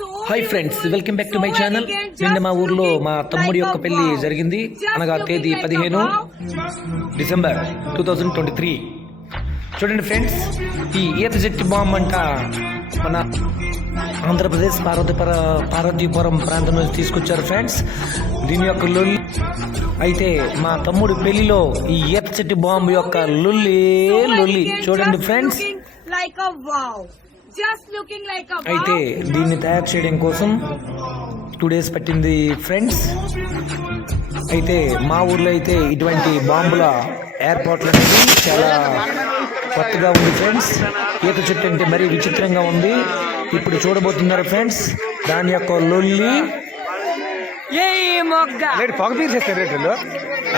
Hi friends welcome back to my channel నిన్న మా ఊర్లో మా తమ్ముడి యొక్క పెళ్ళి జరిగింది. అనగా తేదీ పదిహేను December two thousand twenty three చూడండి ఫ్రెండ్స్ ఈ ఈత జట్టి బాంబ్ అంట మన ఆంధ్రప్రదేశ్ పార్వతీపుర పార్వతీపురం ప్రాంతం నుంచి తీసుకొచ్చారు ఫ్రెండ్స్ దీని యొక్క లొల్లి అయితే మా తమ్ముడి పెళ్ళిలో ఈ ఈత చెట్టు బాంబు యొక్క లొల్లి లొల్లి. చూడండి ఫ్రెండ్స్ అయితే దీన్ని తయారు చేయడం కోసం టూ డేస్ పట్టింది ఫ్రెండ్స్ అయితే మా ఊర్లో అయితే ఇటువంటి బాంబుల ఏర్పాట్లు అనేది చాలా కొత్తగా ఉంది ఫ్రెండ్స్ ఈత చెట్టు అంటే మరీ విచిత్రంగా ఉంది. ఇప్పుడు చూడబోతున్నారు ఫ్రెండ్స్ దాని యొక్క లొల్లి. పొగ పీల్చేస్తారు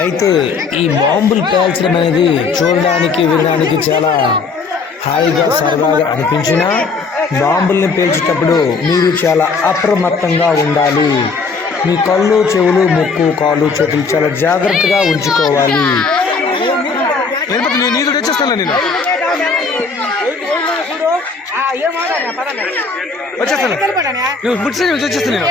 అయితే ఈ బాంబులు పేల్చడం అనేది చూడడానికి వినడానికి చాలా హాయిగా సరదాగా అనిపించినా బాంబుల్ని పేల్చేటప్పుడు మీరు చాలా అప్రమత్తంగా ఉండాలి. మీ కళ్ళు చెవులు ముక్కు కాళ్ళు చేతులు చాలా జాగ్రత్తగా ఉంచుకోవాలి. నేను నీతో వచ్చేస్తాను నేను వచ్చేస్తాను నువ్వు ముట్టే వచ్చేస్తాను నేను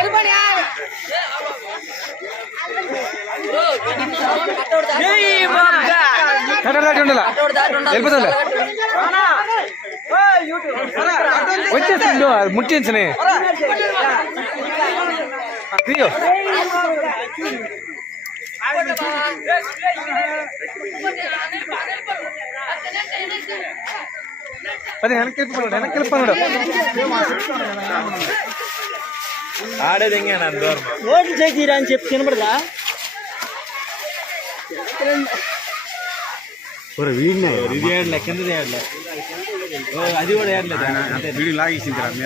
కట్టడాటి ఉండాల వెళ్ళిపోతాలే వచ్చేస్తుండు ముట్టించని తీయో అది వెనక్కి వెళ్ళిపోయాడు వెనక్కి వెళ్ళిపోయాడు ఓట్లు చేసిరా అని చెప్పి కనపడదా అది కూడా ఏడలేదు వీడియో? లాగేసింది మీ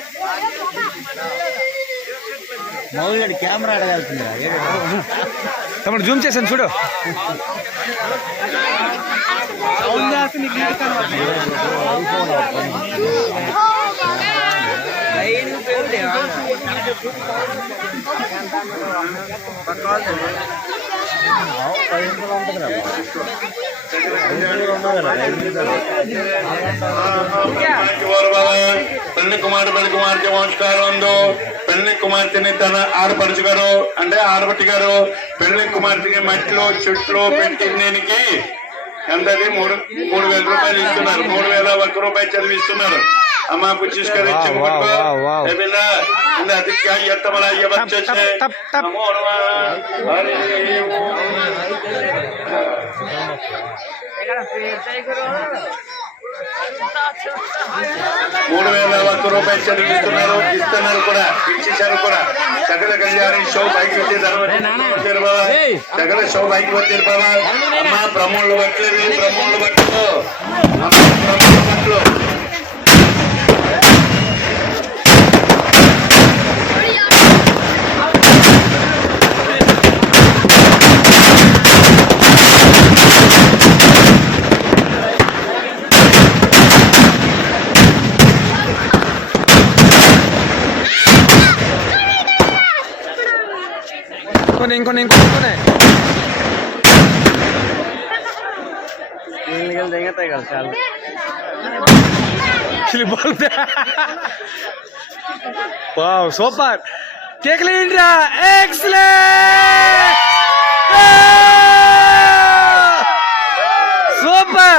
మౌలిగడి కెమెరా అడగాల్సిందిరా. తమ్ముడు జూమ్ చేశాను చూడు. సౌండ్ పెళ్ళి కుమారుడు పెళ్ళి కుమార్తె నమస్కారం ఉందో పెళ్ళి కుమార్తెని తన ఆడపడుచు గారు అంటే ఆడపట్టి గారు పెళ్ళి కుమార్తెకి మట్టిలో చెట్లు పెట్టి దీనికి ఎంతది మూడు మూడు వేల రూపాయలు ఇస్తున్నారు మూడు వేల ఒక్క రూపాయలు చదివిస్తున్నారు అమ్మా. ఎత్తమల వచ్చేసి. నమో. హరి ఓం. మూడు వేల ఒక్క రూపాయలు చదివిస్తున్నారు ఇస్తున్నారు కూడా ఇచ్చేసారు కూడా. సకల కళ్యాణి షో బైక్ వచ్చే బాబా. షో బైక్ వచ్చే బాబా. అమ్మ బ్రహ్మణులు పట్టేవి బ్రహ్మణులు ఇంకొన్ని ఇంకొన్ని ఇంకొన్ని ఇంకొన్ని निकल देंगे तो घर साल बोलते वाओ सुपर टेक ले इंडिया एक्सीलेंट सुपर